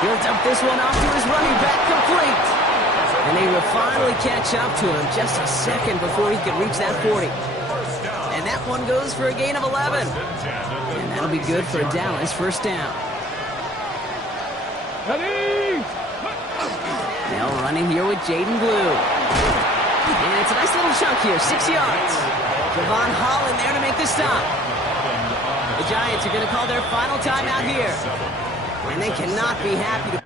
He'll dump this one off to his running back, complete. And they will finally catch up to him just a second before he can reach that 40. And that one goes for a gain of 11. And that'll be good for a Dallas 1st down. Now running here with Jaden Blue. And it's a nice little chunk here, 6 yards. Javon Holland there to make the stop. The Giants are going to call their final timeout here. And they cannot be happy to...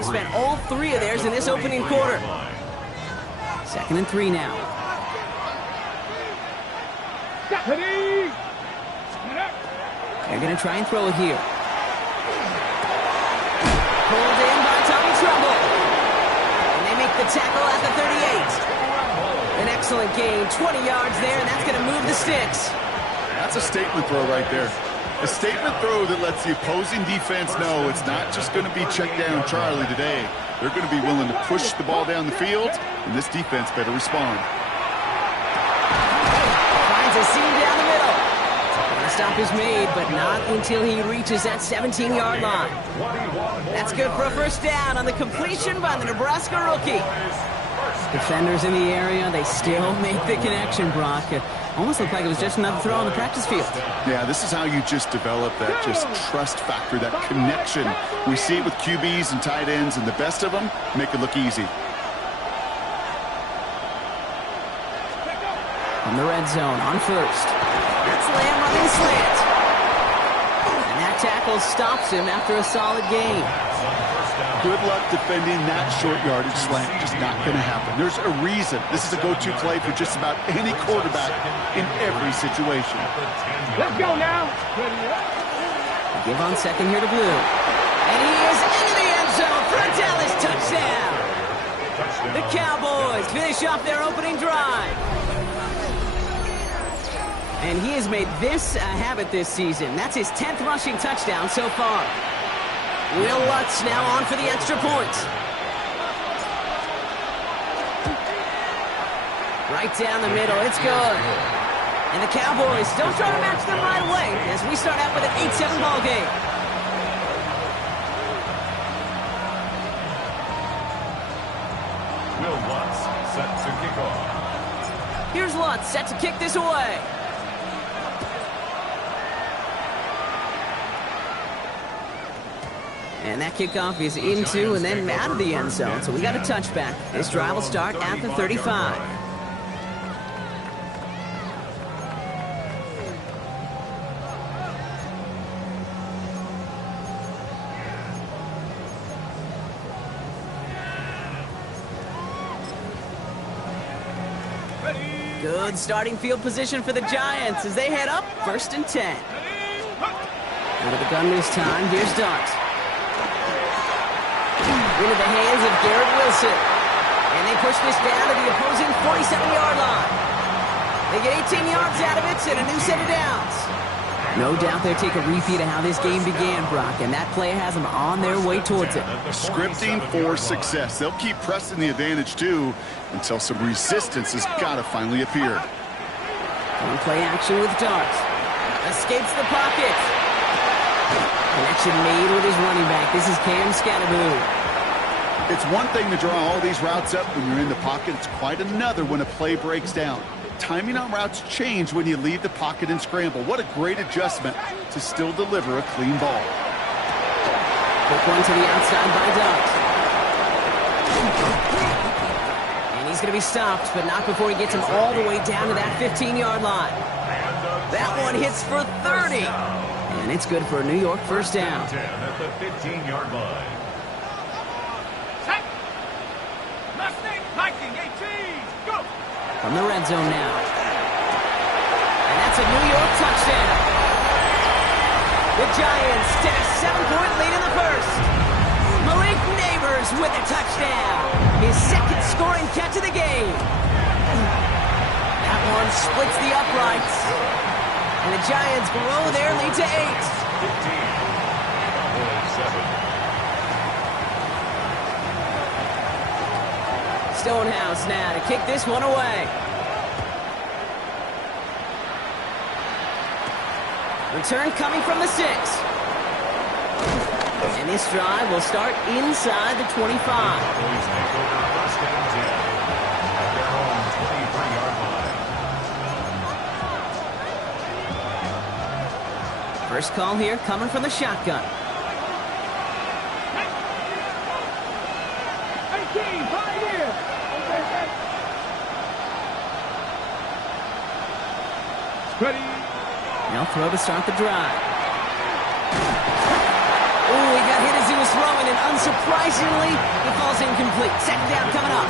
Spent all 3 of theirs in this opening quarter. 2nd and 3 now. They're going to try and throw it here. Pulled in by Tommy Tremble. And they make the tackle at the 38. An excellent gain, 20 yards there, and that's going to move the sticks. That's a statement throw right there. A statement throw that lets the opposing defense know it's not just going to be check down Charlie today. They're going to be willing to push the ball down the field, and this defense better respond. Finds a seam down the middle. The stop is made, but not until he reaches that 17-yard line. That's good for a 1st down on the completion by the Nebraska rookie. Defenders in the area, they still make the connection, Brock. It almost looked like it was just another throw on the practice field. Yeah, this is how you just develop that just trust factor, that connection. We see it with QBs and tight ends, and the best of them make it look easy. On the red zone, on 1st. That's Lamb running slant. And that tackle stops him after a solid gain. Good luck defending that short yardage slant. Just not going to happen. There's a reason. This is a go-to play for just about any quarterback in every situation. Let's go now. Give on second here to Blue. And he is into the end zone for a Dallas touchdown. The Cowboys finish off their opening drive. And he has made this a habit this season. That's his 10th rushing touchdown so far. Will Lutz now on for the extra point. Right down the middle. It's good. And the Cowboys don't try to match them right away as we start out with an 8-7 ball game. Will Lutz set to kick off. Here's Lutz set to kick this away. And that kickoff is into and then out of the end zone. So we got a touchback. This drive will start at the 35. Good starting field position for the Giants as they head up 1st and 10. Out of the gun this time, here's Dart. Into the hands of Garrett Wilson. And they push this down to the opposing 47-yard line. They get 18 yards out of it and a new set of downs. No doubt they'll take a repeat of how this game began, Brock, and that play has them on their way towards it. Scripting for success. They'll keep pressing the advantage, too, until some resistance has got to finally appear. On play action with Dart. Escapes the pocket. Connection made with his running back. This is Cam Scatterboo. It's one thing to draw all these routes up when you're in the pocket. It's quite another when a play breaks down. Timing on routes change when you leave the pocket and scramble. What a great adjustment to still deliver a clean ball. Quick one to the outside by Dart. And he's going to be stopped, but not before he gets him all the way down to that 15-yard line. That one hits for 30. And it's good for a New York first down. At the 15-yard line. From the red zone now. And that's a New York touchdown. The Giants take a 7-point lead in the first. Malik Neighbors with a touchdown. His second scoring catch of the game. That one splits the uprights. And the Giants blow their lead to 8. Stonehouse now to kick this one away. Return coming from the 6. And this drive will start inside the 25. First call here coming from the shotgun. Ready. Now throw to start the drive. Oh, he got hit as he was throwing, and unsurprisingly, he falls incomplete. Second down coming up.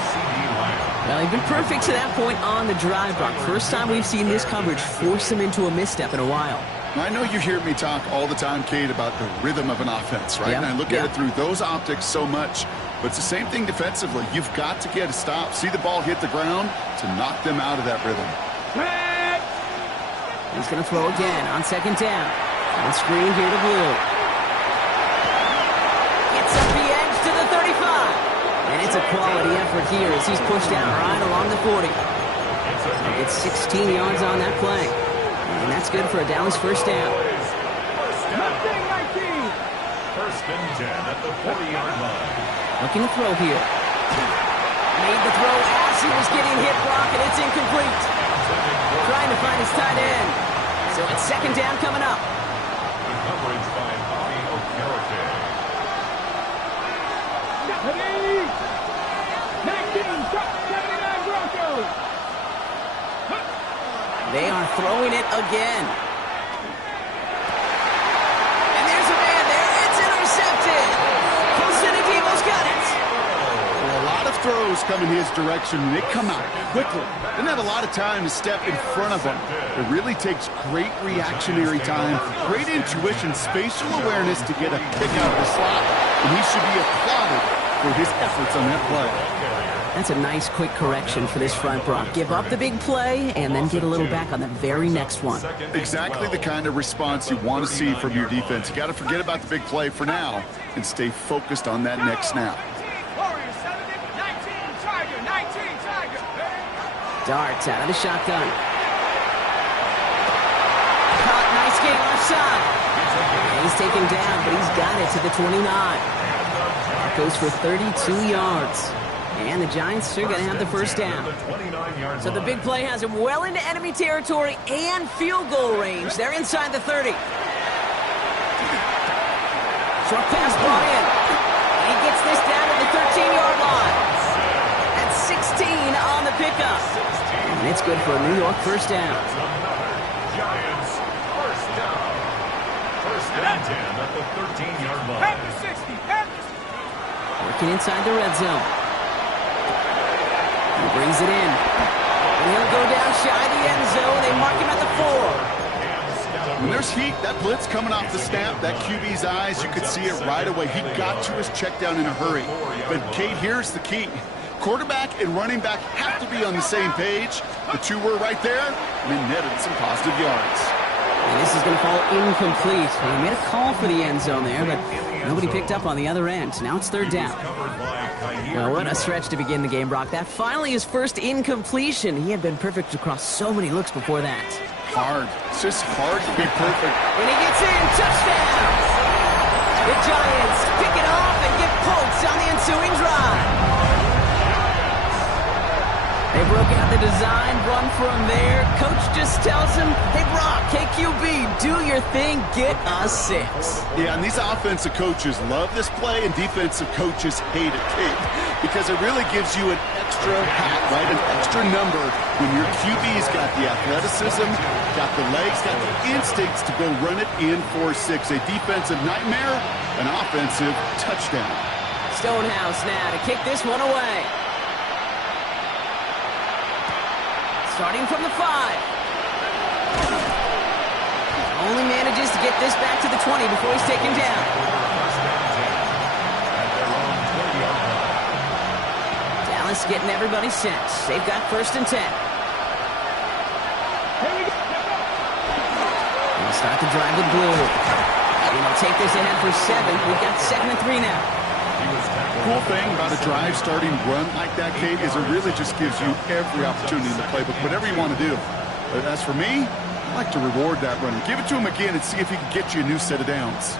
Well, he's been perfect to that point on the drive, Brock. First time we've seen this coverage force him into a misstep in a while. I know you hear me talk all the time, Kate, about the rhythm of an offense, right? Yep. And I look at it through those optics so much. But it's the same thing defensively. You've got to get a stop, see the ball hit the ground to knock them out of that rhythm. He's going to throw again on second down. On screen here to Blue. Gets up the edge to the 35. And it's a quality effort here as he's pushed out right along the 40. It's 16 yards on that play. And that's good for a Dallas first down. First and 10 at the 40-yard line. Looking to throw here. Made the throw as he was getting hit, Brock, and it's incomplete. Trying to find his tight end. So it's second down coming up. The coverage by Bobby Okereke. 1979 Broncos. They are throwing it again. And there's a man there. It's intercepted. Close to the throws come in his direction, and they come out quickly. Doesn't have a lot of time to step in front of them. It really takes great reactionary time, great intuition, spatial awareness to get a pick out of the slot, and he should be applauded for his efforts on that play. That's a nice, quick correction for this front, Brock. Give up the big play and then get a little back on the very next one. Exactly the kind of response you want to see from your defense. You got to forget about the big play for now and stay focused on that next snap. Darts out of the shotgun. Caught, nice game left side. He's taken down, but he's got it to the 29. That goes for 32 yards. And the Giants are going to have the first down. So the big play has him well into enemy territory and field goal range. They're inside the 30. Short pass brought in. He gets this down to the 13-yard line. That's 16 on the pickup. And it's good for a New York first down. Giants first down. First and 10 at the 13-yard line. Working inside the red zone. He brings it in. And he'll go down shy of the end zone. They mark him at the 4. When there's heat, that blitz coming off the snap, that QB's eyes, you could see it right away. He got to his check down in a hurry. But, Kate, here's the key. Quarterback and running back have to be on the same page. The two were right there, and it netted some positive yards. And this is going to fall incomplete. He made a call for the end zone there, but nobody picked up on the other end. Now it's third down. Well, what a stretch to begin the game, Brock. That finally his first incompletion. He had been perfect across so many looks before that. Hard. It's just hard to be perfect. When he gets in, touchdown! The Giants pick it off and get pokes on the ensuing drive. They broke out the design, run from there. Coach just tells him, hey, Brock, KQB, do your thing, get us 6. Yeah, and these offensive coaches love this play, and defensive coaches hate it, Kate, because it really gives you an extra hat, right, an extra number when your QB's got the athleticism, got the legs, got the instincts to go run it in for 6. A defensive nightmare, an offensive touchdown. Stonehouse now to kick this one away. Starting from the 5. Only manages to get this back to the 20 before he's taken down. Dallas getting everybody set. They've got first and 10. They'll start the drive with blue. And they'll take this ahead for 7. We've got 2nd and 3 now. The cool thing about a drive starting run like that, Kate, is it really just gives you every opportunity in the playbook, whatever you want to do. But as for me, I like to reward that runner. Give it to him again and see if he can get you a new set of downs.